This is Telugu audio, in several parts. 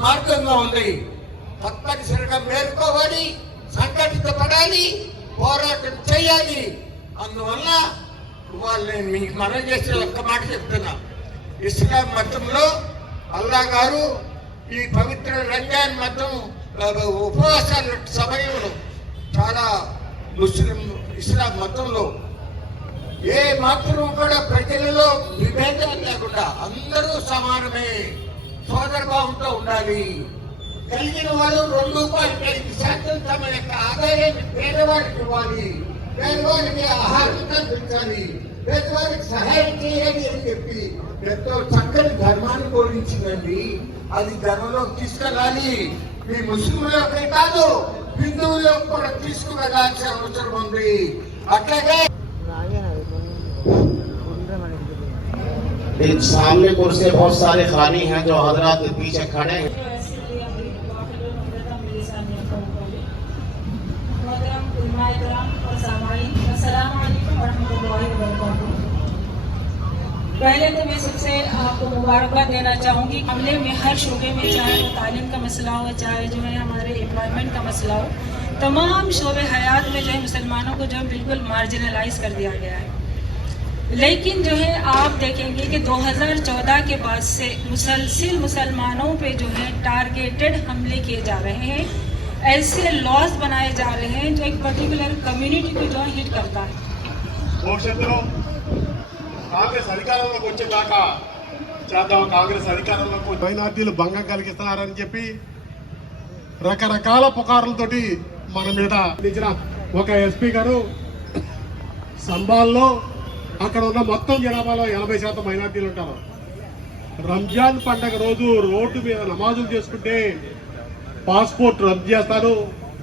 దుర్మార్గంగా ఉంది. తప్పనిసరిగా మేలుకోవాలి, సంఘటితపడాలి, పోరాటం చేయాలి. అందువల్ల వాళ్ళు నేను మీకు మనం చేసిన ఒక్క మాట చెప్తున్నా. ఇస్లాం మతంలో అల్లా గారు ఈ పవిత్ర రంజాన్ మతం ఉపవాసాల సమయంలో చాలా ఇస్లాం మతంలో ఏ మాత్రం కూడా ప్రజలలో విభేదం లేకుండా అందరూ సమానమే, సోదరభావంతో ఉండాలి. కలిగిన వాళ్ళు 2 రూపాయలు కలిగి శాతం తమ యొక్క ఆదాయాన్ని పేదవాడికి ఇవ్వాలి, పేదవాడికి ఆహారం కల్పించాలి, పేదవాడికి సహాయం చేయాలి అని చెప్పి ఎంతో చక్కని ధర్మాన్ని బోధించిందండి. అది ధర్మంలో తీసుకెళ్ళాలి. మీ ముస్లింలకే కాదు, హిందువుల్లో కూడా తీసుకువెళ్ళాల్సిన అవసరం ఉంది. అట్లాగే सामने कुर्सी बहुत सारे खाली हैं जो हजरात पीछे खड़े हैं। पहले तो मैं सबसे आपको मुबारकबाद देना चाहूँगी। हमले में हर शोबे में, चाहे वो तालीम का मसला हो, चाहे जो है हमारे एम्प्लॉयमेंट का मसला हो, तमाम शोबे हयात में जो है मुसलमानों को जो है बिल्कुल मार्जिनलाइज कर दिया गया है। लेकिन जो है आप देखेंगे कि 2014 के बाद से मुसलसिल मुसलमानों पे जो है टारगेटेड हमले किए जा रहे हैं। ऐसे लॉज बनाए जा रहे हैं जो एक पर्टिकुलर कम्युनिटी को जो हिट करता है। కాంగ్రెస్ అధికారంలోకి వచ్చేదాకా చేద్దాం, కాంగ్రెస్ అధికారంలోకి మైనార్టీలు భంగం కలిగిస్తున్నారని చెప్పి రకరకాల పుకారులతోటి మన మీద నిలిచిన ఒక ఎస్పీ గారు సంబాల్లో అక్కడ ఉన్న మొత్తం జనాభాలో 80% మైనార్టీలు ఉంటారు. రంజాన్ పండగ రోజు రోడ్డు మీద నమాజులు చేసుకుంటే పాస్పోర్ట్ రద్దు చేస్తాను,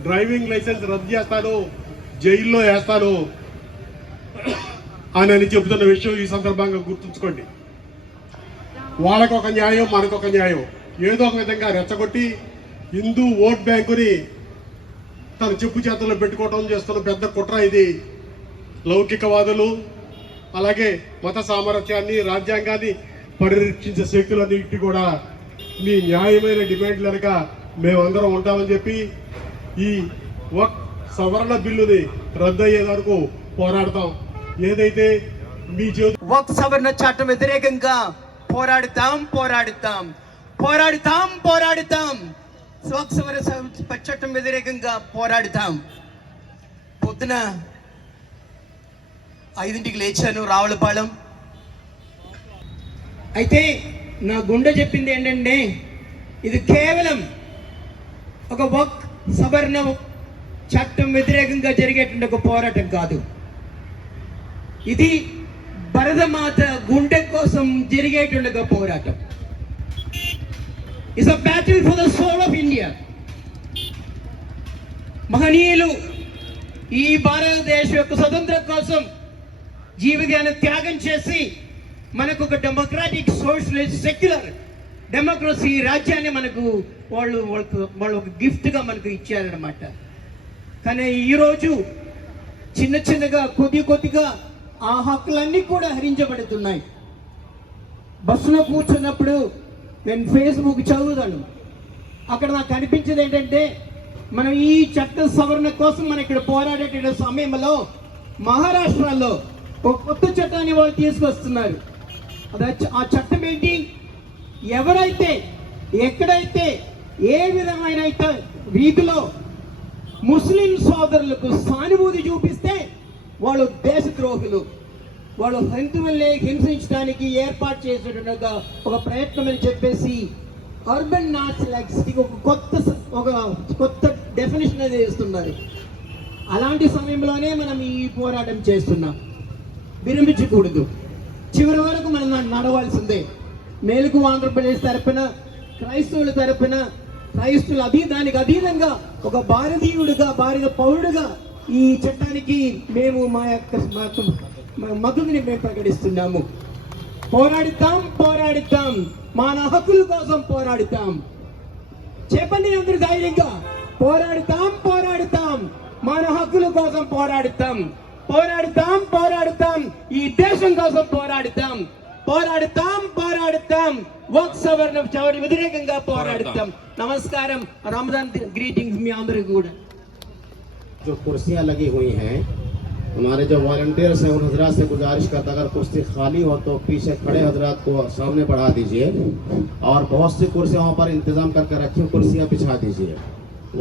డ్రైవింగ్ లైసెన్స్ రద్దు చేస్తాను, జైల్లో వేస్తాను అని చెబుతున్న విషయం ఈ సందర్భంగా గుర్తుంచుకోండి. వాళ్ళకు ఒక న్యాయం, మనకు ఒక న్యాయం. ఏదో ఒక విధంగా రెచ్చగొట్టి హిందూ ఓట్ బ్యాంకుని తన చెప్పు చేతుల్లో పెట్టుకోవడం చేస్తున్న పెద్ద కుట్ర ఇది. లౌకికవాదులు అలాగే మత సామరస్యాన్ని, రాజ్యాంగాన్ని పరిరక్షించే శక్తులన్నింటి కూడా మీ న్యాయమైన డిమాండ్లు కనుక మేమందరం ఉంటామని చెప్పి ఈ సవరణ బిల్లుని రద్దు అయ్యే వరకు పోరాడతాం. ఏదైతే మీ వక్ఫ్ సవరణ చట్టం వ్యతిరేకంగా పోరాడుతాం పోరాడుతాం పోరాడుతాం పోరాడుతాం వక్ఫ్ సవరణ చట్టం వ్యతిరేకంగా పోరాడుతాం. పొద్దున 5ంటికి లేచాను రావులపాలెం. అయితే నా గుండె చెప్పింది ఏంటంటే ఇది కేవలం ఒక వక్ఫ్ సవరణ చట్టం వ్యతిరేకంగా జరిగేటువంటి ఒక పోరాటం కాదు, ఇది భరతమాత గుండె కోసం జరిగేటువంటి ఒక పోరాటం. It's a battle for the soul of India. మహనీయులు ఈ భారతదేశం యొక్క స్వతంత్రం కోసం జీవితాన్ని త్యాగం చేసి మనకు ఒక డెమోక్రాటిక్ సోషలిస్ట్ సెక్యులర్ డెమోక్రసీ రాజ్యాన్ని మనకు వాళ్ళు ఒక గిఫ్ట్గా మనకు ఇచ్చారనమాట. కానీ ఈరోజు చిన్న చిన్నగా కొద్దిగా ఆ హక్కులన్నీ కూడా హరించబడుతున్నాయి. బస్సులో కూర్చున్నప్పుడు నేను ఫేస్బుక్ చదువుతాను, అక్కడ నాకు అనిపించేది ఏంటంటే మనం ఈ చట్ట సవరణ కోసం మనం ఇక్కడ పోరాడే సమయంలో మహారాష్ట్రలో ఒక కొత్త చట్టాన్ని వాళ్ళు తీసుకొస్తున్నారు. ఆ చట్టం ఏంటి? ఎవరైతే ఎక్కడైతే ఏ విధమైన రీతిలో ముస్లిం సోదరులకు సానుభూతి చూపిస్తే వాళ్ళు దేశద్రోహులు, వాళ్ళు హిందువుల్ని హింసించడానికి ఏర్పాటు చేసేటువంటి ఒక ప్రయత్నం అని చెప్పేసి అర్బన్ నాట్స్ ఒక కొత్త డెఫినేషన్ అనేది ఇస్తున్నారు. అలాంటి సమయంలోనే మనం ఈ పోరాటం చేస్తున్నాం. విరమించకూడదు, చివరి వరకు మనం నడవాల్సిందే. మేలుకు ఆంధ్రప్రదేశ్ తరపున, క్రైస్తవుల తరపున, క్రైస్తవులు దానికి అధీనంగా ఒక భారతీయుడిగా, భారత పౌరుడుగా ఈ చట్టానికి మేము మా యొక్క మద్దతుని మేము ప్రకటిస్తున్నాము. పోరాడుతాం పోరాడుతాం, మన హక్కుల కోసం పోరాడుతాం. చెప్పండి అందరూ ధైర్యంగా, పోరాడుతాం పోరాడుతాం, మన హక్కుల కోసం పోరాడుతాం. పోరాడుతాం పోరాడుతాం, ఈ దేశం కోసం పోరాడుతాం. పోరాడుతాం పోరాడుతాం, వక్ఫ్ సవరణ చట్టం వ్యతిరేకంగా పోరాడతాం. నమస్కారం, రంజాన్ గ్రీటింగ్స్ మీ అందరికీ కూడా. जो कुर्सियां लगी हुई हैं, हमारे जो वॉलंटियर्स हैं उन हजरात से गुजारिश करता अगर कुर्सी खाली हो तो पीछे खड़े हजरात को सामने बढ़ा दीजिए और बहुत सी कुर्सियां पर इंतजाम करके रखी कुर्सियां बिछा दीजिए.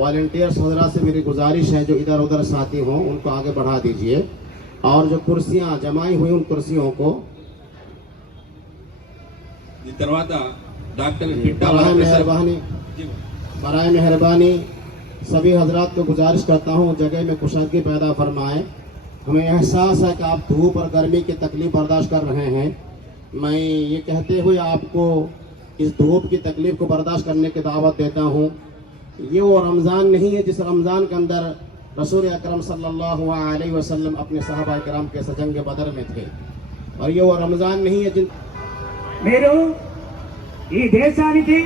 वॉलंटियर्स हजरात से मेरी गुजारिश है जो इधर उधर साथी हों उनको आगे बढ़ा दीजिए और जो कुर्सियां जमाई हुई उन कुर्सियों को తర్వాత డాక్టర్ बराए मेहरबानी सभी हजरात को गुजारिश करता हूँ जगह में कुशादगी पैदा फरमाएं. हमें एहसास है कि आप धूप और गर्मी की तकलीफ बर्दाश्त कर रहे हैं. मैं ये कहते हुए आपको इस धूप की तकलीफ को बर्दाश्त करने की दावत देता हूँ. ये वो रमज़ान नहीं है जिस रमज़ान के अंदर रसूल अकरम सल्लल्लाहु अलैहि वसल्लम अपने सहाबा किराम के सजंग बदर में थे. और ये वो रमज़ान नहीं है जिन మీరు ఈ దేశానికి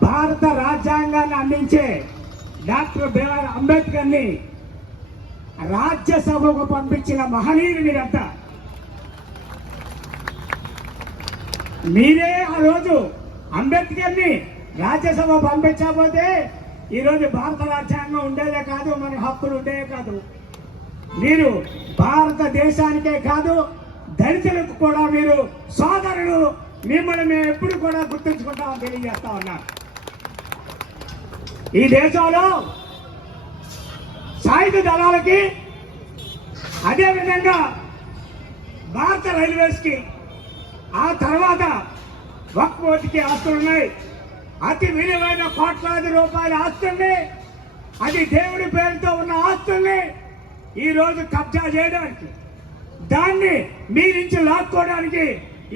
భారత రాజ్యాంగాన్ని అందించే డాక్టర్ బిఆర్ అంబేద్కర్ని రాజ్యసభకు పంపించిన మహనీయులు మీరంతా. మీరే ఆ రోజు అంబేద్కర్ని రాజ్యసభ పంపించకపోతే ఈరోజు భారత రాజ్యాంగం ఉండేదే కాదు, మన హక్కులు ఉండేదే కాదు. మీరు భారతదేశానికే కాదు దళితులకు కూడా మీరు సోదరులు, మిమ్మల్ని మేము ఎప్పుడు కూడా గుర్తుంచుకుంటామని తెలియజేస్తా ఉన్నాం. ఈ దేశంలో సాయుధ దళాలకి అదేవిధంగా భారత రైల్వేస్ కి ఆ తర్వాత వక్ఫ్ బోర్డుకి ఆస్తులున్నాయి. అతి విలువైన కోట్లాది రూపాయల ఆస్తుల్ని, అది దేవుడి పేరుతో ఉన్న ఆస్తుల్ని ఈ రోజు కబ్జా చేయడానికి, దాన్ని మీ నుంచి లాక్కోవడానికి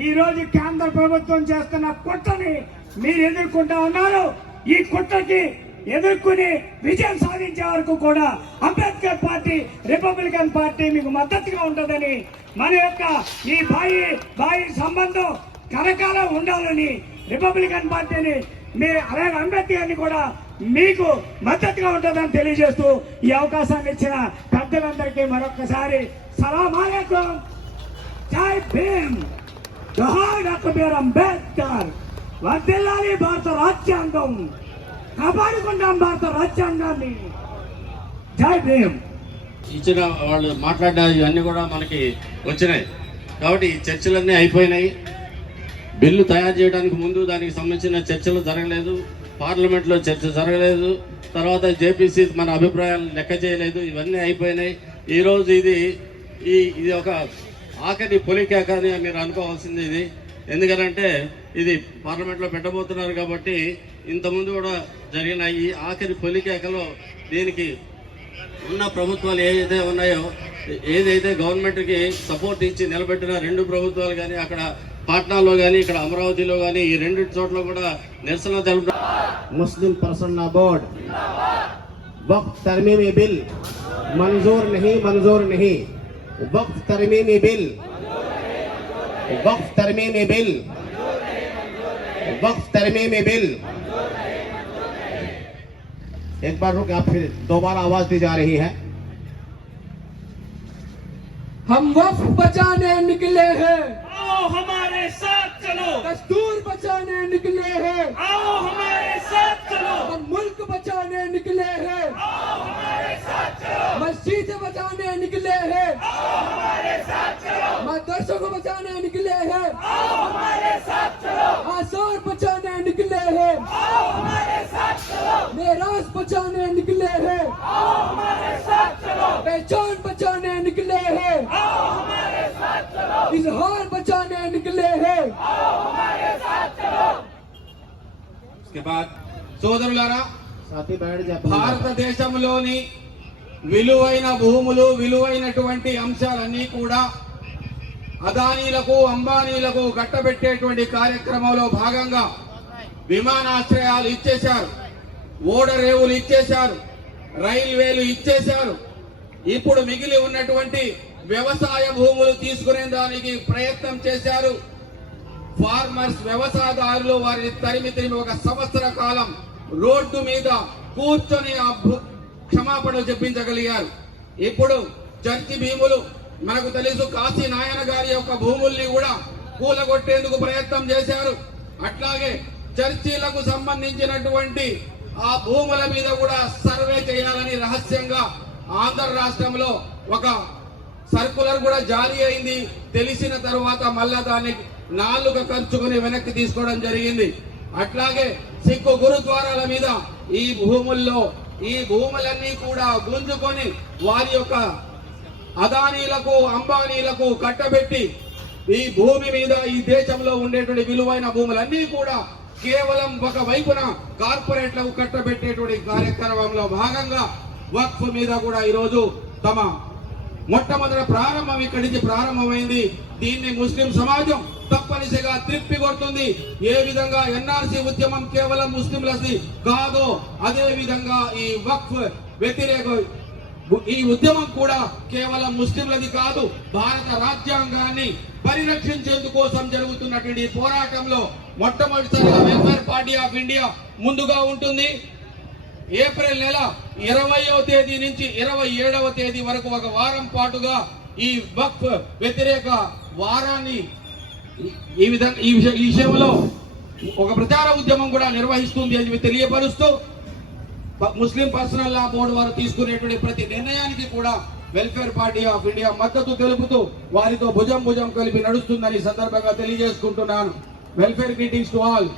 ఈ రోజు కేంద్ర ప్రభుత్వం చేస్తున్న కుట్రని మీరు ఎదుర్కొంటా ఉన్నారు. ఈ కుట్రకి ఎదుర్కొని విజయం సాధించే వరకు కూడా అంబేద్కర్ పార్టీ, రిపబ్లికన్ పార్టీ మీకు మద్దతుగా ఉంటుందని, మన యొక్క ఈ బాయి సంబంధం కరకాలం ఉండాలని రిపబ్లికన్ పార్టీని అలాగే అంబేద్కర్ని కూడా మీకు మద్దతుగా ఉంటుందని తెలియజేస్తూ ఈ అవకాశాన్ని ఇచ్చిన పెద్దలందరికీ మరొకసారి సలాం అలైకుం, జై భీమ్, జోహార్ డాక్టర్ బిఆర్ అంబేద్కర్, వర్ధిల్లాలి భారత రాజ్యాంగం, కాపాడుకుంటాం భారత రాజ్యాంగాన్ని, జై భీమ్. ఇచ్చిన వాళ్ళు మాట్లాడిన ఇవన్నీ కూడా మనకి వచ్చినాయి. కాబట్టి ఈ చర్చలన్నీ అయిపోయినాయి. బిల్లు తయారు చేయడానికి ముందు దానికి సంబంధించిన చర్చలు జరగలేదు, పార్లమెంట్లో చర్చ జరగలేదు, తర్వాత జేపీసీ మన అభిప్రాయాలు లెక్క చేయలేదు. ఇవన్నీ అయిపోయినాయి. ఈరోజు ఇది ఒక ఆఖరి పొలికేక అని మీరు అనుకోవాల్సింది ఇది. ఎందుకంటే ఇది పార్లమెంట్లో పెట్టబోతున్నారు కాబట్టి ఇంతకుముందు కూడా జరిగిన ఈ ఆఖరి పొలికేకలో దీనికి ఉన్న ప్రభుత్వాలు ఏదైతే ఉన్నాయో, ఏదైతే గవర్నమెంట్కి సపోర్ట్ ఇచ్చి నిలబెట్టిన రెండు ప్రభుత్వాలు కానీ అక్కడ పాట్నాలో కానీ ఇక్కడ అమరావతిలో కానీ ఈ రెండు చోట్ల కూడా నిరసన తెలుపు. मुस्लिम पर्सनल बोर्ड वक्फ तरमीमी बिल मंजूर नहीं, मंजूर नहीं. वक्फ तरमीमी बिल, वक्फ तरमीमी बिल, वक्फ तरमीमी बिल. एक बार रुक, आप फिर दोबारा आवाज दी जा रही है. हम वक्फ बचाने निकले हैं, आओ हमारे साथ चलो, दस्तूर बचाने निकले हैं, आओ हमारे साथ चलो, हम मुल्क बचाने निकले हैं, आओ हमारे साथ चलो, मस्जिद बचाने निकले हैं, आओ हमारे साथ चलो, मदरसों को बचाने निकले हैं, आओ हमारे साथ चलो, आसार बचाने निकले हैं, आओ हमारे साथ चलो, मेराज बचाने निकले हैं, आओ हमारे साथ चलो, पहचान बचाने निकले हैं, आओ हमारे साथ चलो, इजहार बचाने निकले हैं. आओ हमारे साथ चलो. उसके बाद సోదరులారా, साथी बैठ जाए. భారతదేశంలోని విలువైన భూములు, విలువైనటువంటి అంశాలన్నీ కూడా అదానీలకు, అంబానీలకు కట్టబెట్టేటువంటి కార్యక్రమంలో భాగంగా విమానాశ్రయాలు ఇచ్చేశారు, ఓడరేవులు ఇచ్చేశారు, రైల్వేలు ఇచ్చేశారు. ఇప్పుడు మిగిలి ఉన్నటువంటి వ్యవసాయ భూములు తీసుకునే దానికి ప్రయత్నం చేశారు. ఫార్మర్స్, వ్యవసాయదారులు వారిని తరిమి ఒక సంవత్సర కాలం రోడ్డు మీద కూర్చొని ఆ క్షమాపణలు చెప్పించగలిగారు. ఇప్పుడు చర్చి భూములు, మనకు తెలుసు కాశీ నాయన గారి యొక్క భూముల్ని కూడా కూలగొట్టేందుకు ప్రయత్నం చేశారు. అట్లాగే చర్చీలకు సంబంధించినటువంటి ఆ భూముల మీద కూడా సర్వే చేయాలని రహస్యంగా ఆంధ్ర రాష్ట్రంలో ఒక సర్కులర్ కూడా జారీ అయింది. తెలిసిన తరువాత మళ్ళా దాన్ని నాలుక ఖర్చుకుని వెనక్కి తీసుకోవడం జరిగింది. అట్లాగే సిక్కు గురుద్వారాల మీద ఈ భూములన్నీ కూడా గుంజుకొని వారి యొక్క అదానీలకు అంబానీలకు కట్టబెట్టి ఈ భూమి మీద ఈ దేశంలో ఉండేటువంటి విలువైన భూములన్నీ కూడా కేవలం ఒక వైపున కార్పొరేట్లకు కట్టబెట్టేటువంటి కార్యక్రమంలో భాగంగా వక్ఫ్ మీద కూడా ఈరోజు తమ మొట్టమొదటి ప్రారంభం ఇక్కడి నుంచి ప్రారంభమైంది. దీన్ని ముస్లిం సమాజం తప్పనిసరిగా త్రిప్పి కొడుతుంది. ఏ విధంగా ఎన్ఆర్సీ ఉద్యమం కేవలం ముస్లింలది కాదో అదే విధంగా ఈ వక్ఫ్ వ్యతిరేక ఈ ఉద్యమం కూడా కేవలం ముస్లింలది కాదు. భారత రాజ్యాంగాన్ని పరిరక్షించేందుకోసం జరుగుతున్నటువంటి పోరాటంలో మొట్టమొదటిసారిగా వెల్ఫేర్ పార్టీ ఆఫ్ ఇండియా ముందుగా ఉంటుంది. ఏప్రిల్ నెల 20వ తేదీ నుంచి 27వ తేదీ వరకు ఒక వారం పాటుగా ఈ వక్ఫ్ వ్యతిరేక వారాన్ని ఈ విషయంలో ఒక ప్రచార ఉద్యమం కూడా నిర్వహిస్తుంది అని తెలియపరుస్తూ ముస్లిం పర్సనల్ లా బోర్డు వారు తీసుకునేటువంటి ప్రతి నిర్ణయానికి కూడా వెల్ఫేర్ పార్టీ ఆఫ్ ఇండియా మద్దతు తెలుపుతూ వారితో భుజం కలిపి నడుస్తుందని సందర్భంగా తెలియజేసుకుంటున్నాను. Welfare greetings to all.